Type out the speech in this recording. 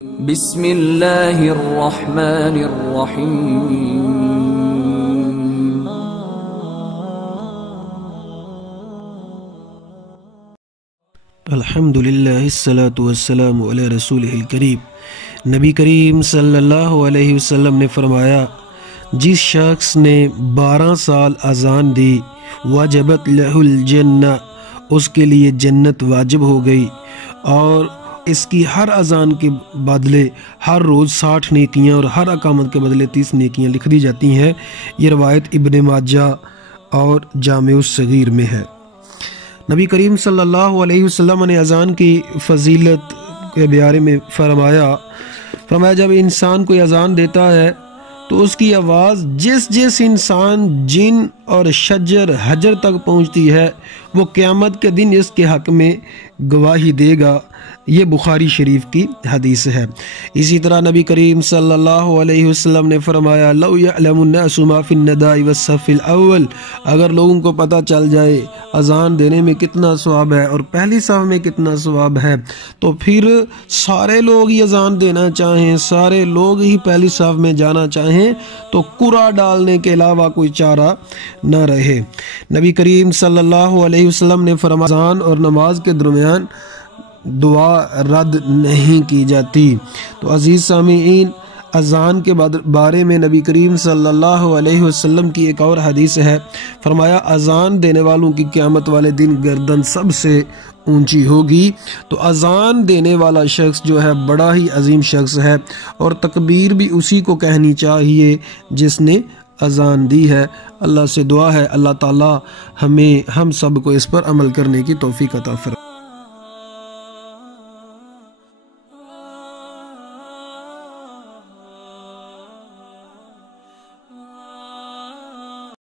بسم اللہ الرحمن الرحیم الحمدللہ الصلاۃ والسلام علی رسولہ الکریم۔ نبی کریم صلی اللہ علیہ وسلم نے فرمایا، جس شخص نے 12 سال اذان دی وجبت لہ الجنہ، اس کے لیے جنت واجب ہو گئی، اور اس کی ہر اذان کے بدلے ہر روز 60 نیکیاں اور ہر اقامت کے بدلے 30 نیکیاں لکھ دی جاتی ہیں۔ یہ روایت ابن ماجہ اور جامع الصغیر میں ہے۔ نبی کریم صلی اللہ علیہ وسلم نے اذان کی فضیلت کے بارے میں فرمایا جب انسان کوئی اذان دیتا ہے تو اس کی آواز جس انسان جن اور شجر حجر تک پہنچتی ہے وہ قیامت کے دن اس کے حق میں گواہی دے گا۔ یہ بخاری شریف کی حدیث ہے۔ اسی طرح نبی کریم صلی اللہ علیہ وسلم نے فرمایا، لو یعلم الناس ما فی النداء والصف الاول، اگر لوگوں کو پتہ چل جائے اذان دینے میں کتنا ثواب ہے اور پہلی صف میں کتنا ثواب ہے تو پھر سارے لوگ ہی اذان دینا چاہیں، سارے لوگ ہی پہلی صف میں جانا چاہیں تو قرآ ڈالنے کے علاوہ کوئی چارہ نہ رہے۔ نبی کریم صلی اللہ علیہ وسلم نے فرمایا، اذان اور نماز کے درمیان دعا رد نہیں کی جاتی۔ تو عزیز سامعین، اذان کے بارے میں نبی کریم صلی اللہ علیہ وسلم کی ایک اور حدیث ہے۔ فرمایا، اذان دینے والوں کی قیامت والے دن گردن سب سے اونچی ہوگی۔ تو اذان دینے والا شخص جو ہے بڑا ہی عظیم شخص ہے، اور تکبیر بھی اسی کو کہنی چاہیے جس نے اذان دی ہے۔ اللہ سے دعا ہے اللہ تعالی ہم سب کو اس پر عمل کرنے کی توفیق عطا فرمائے۔